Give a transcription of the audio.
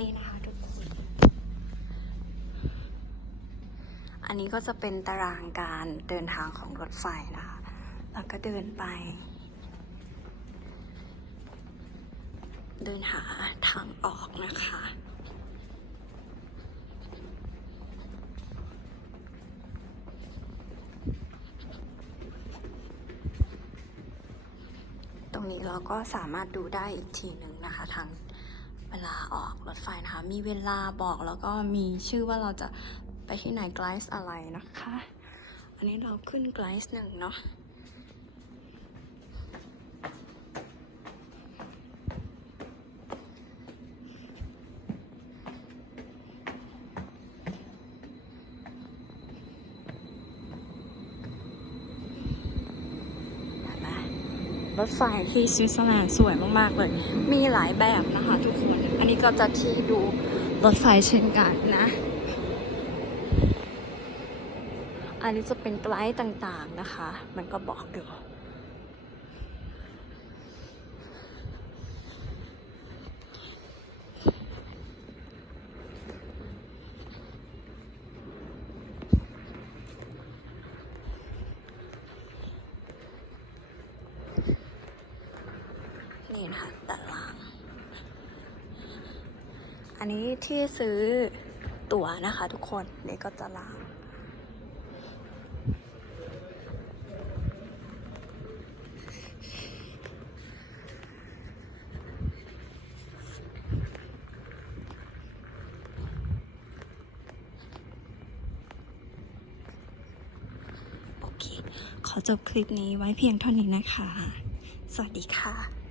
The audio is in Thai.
นี่นะคะทุกคน อันนี้ก็จะเป็นตารางการเดินทางของรถไฟนะคะ แล้วก็เดินไป เดินหาทางออกนะคะตรงนี้เราก็สามารถดูได้อีกทีหนึ่งนะคะทาง เวลาออกรถไฟนะคะ มีเวลาบอกแล้วก็มีชื่อว่าเราจะไปที่ไหนไกลส์อะไรนะคะ อันนี้เราขึ้นไกลส์หนึ่งเนาะรถไฟที่สวิตเซอร์แลนด์สวยมาก ๆ เลย มีหลายแบบนะคะทุกคน นนี้ก็จะที่ดูรถไฟเช่นกันนะ อันนี้จะเป็นไกด์ต่างๆนะคะ มันก็บอกอยู่นี่นะคะตาราง อันนี้ที่ซื้อตั๋วนะคะทุกคนนี่ก็ตารางโอเคขอจบคลิปนี้ไว้เพียงเท่านี้นะคะ สวัสดีค่ะ